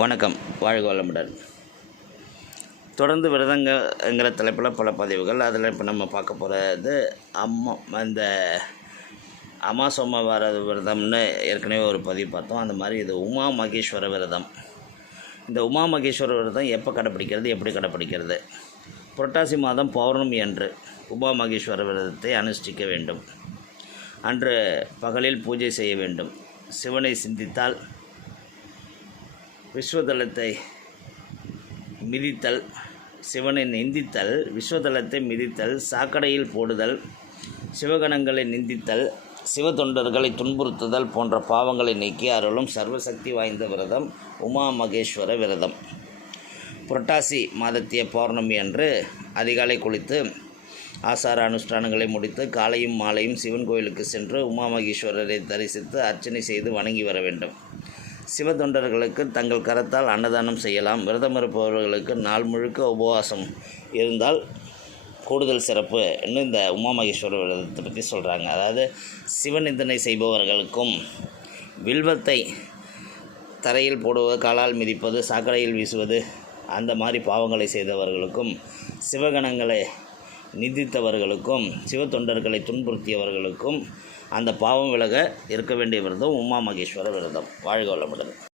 வணக்கம். வாழ்க வளமுடன். தொடர்ந்து விரதங்கிற தலைப்பில் பல பதிவுகள். அதில் இப்போ நம்ம பார்க்க போகிறது அம்மா அந்த அம்மா சோமவார விரதம்னு ஏற்கனவே ஒரு பதிவு பார்த்தோம். அந்த மாதிரி இது உமா மகேஸ்வர விரதம். இந்த உமா மகேஸ்வர விரதம் எப்போ கடைப்பிடிக்கிறது எப்படி கடைப்பிடிக்கிறது? புரட்டாசி மாதம் பௌர்ணமி அன்று உமா மகேஸ்வர விரதத்தை அனுஷ்டிக்க வேண்டும். அன்று பகலில் பூஜை செய்ய வேண்டும். சிவனை சிந்தித்தால் விஸ்வதலத்தை மிதித்தல் சிவனை நிந்தித்தல் விஸ்வதலத்தை மிதித்தல் சாக்கடையில் போடுதல் சிவகணங்களை நிந்தித்தல் சிவ தொண்டர்களை துன்புறுத்துதல் போன்ற பாவங்களை நீக்கி அருளும் சர்வசக்தி வாய்ந்த விரதம் உமா மகேஸ்வர விரதம். புரட்டாசி மாதத்திய பௌர்ணமி அன்று அதிகாலை குளித்து ஆசார அனுஷ்டானங்களை முடித்து காலையும் மாலையும் சிவன் கோயிலுக்கு சென்று உமா மகேஸ்வரரை தரிசித்து அர்ச்சனை செய்து வணங்கி வர வேண்டும். சிவ தொண்டர்களுக்கு தங்கள் கரத்தால் அன்னதானம் செய்யலாம். விரதம் இருப்பவர்களுக்கு நாள் முழுக்க உபவாசம் இருந்தால் கூடுதல் சிறப்பு இன்னும் இந்த உமாமகேஸ்வர விரதத்தை பற்றி சொல்கிறாங்க அதாவது சிவநிந்தனை செய்பவர்களுக்கும் வில்வத்தை தரையில் போடுவது காலால் மிதிப்பது சாக்கடையில் வீசுவது அந்த மாதிரி பாவங்களை செய்தவர்களுக்கும் சிவகணங்களை நிந்தித்தவர்களுக்கும் சிவ தொண்டர்களை துன்புறுத்தியவர்களுக்கும் அந்த பாவம் விலக இருக்க வேண்டிய விரதம் உமா மகேஸ்வர விரதம். வாழ்க வளமுடன்.